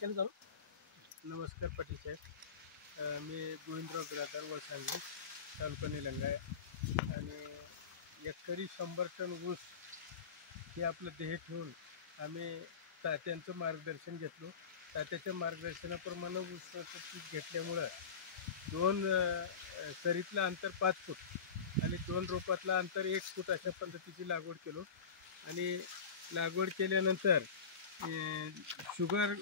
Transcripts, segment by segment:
केलं चालू. नमस्कार पाटील साहेब. मी गोविंदराव बिरादर वसांगली तालुका निलंगा आहे आणि एकरी 100 टन ऊस हे आपलं ध्येय ठेवून आम्ही तात्यांचं मार्गदर्शन घेतलो. तात्याच्या मार्गदर्शनाप्रमाणे ऊसाचं पीक घेतल्यामुळं 2 सरीतलं अंतर 5 फूट आणि 2 रोपातलं अंतर 1 फूट अशा पद्धतीची लागवड केलो. आणि लागवड केल्यानंतर शुगर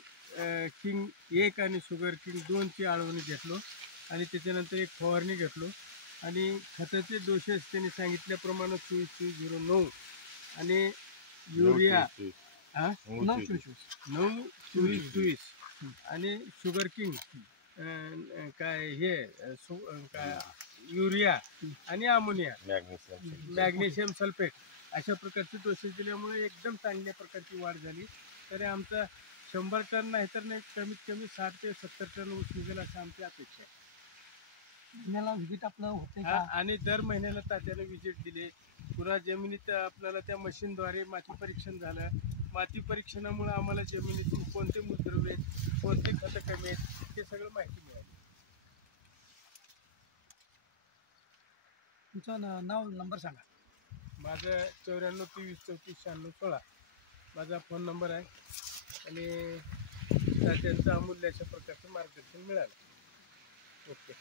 किंग 1 आणि शुगर किंग 2ची आळवणी घेतलो आणि त्याच्यानंतर एक फवारणी घेतलो. आणि खताचे डोसेस त्यांनी सांगितल्याप्रमाणे 24-09 आणि युरिया 9-24 आणि शुगर किंग काय युरिया आणि अमोनिया मॅग्नेशियम सल्फेट अशा प्रकारचे डोसेस दिल्यामुळे एकदम चांगल्या प्रकारची वाढ झाली. तर आमचा 100 टन नाही तर नाही कमीत कमी 60 ते 70 टन ऊस निघेल असं आमची अपेक्षा आहे. महिन्याला व्हिजिट आपलं होते हा, आणि दर महिन्याला तात्याने व्हिजिट दिले. पुन्हा जमिनीत आपल्याला त्या मशीनद्वारे माती परीक्षण झालं. माती परीक्षणामुळे आम्हाला जमिनीतून कोणते मूलद्रव्य आहेत, कोणते खतं कमी आहेत हे सगळं माहिती मिळाली. तुमचं नाव नंबर सांगा. माझं 94 23 34 96 16 माझा फोन नंबर आहे. आणि तात्यांचं अमूल्य अशा प्रकारचं मार्गदर्शन मिळालं. ओके.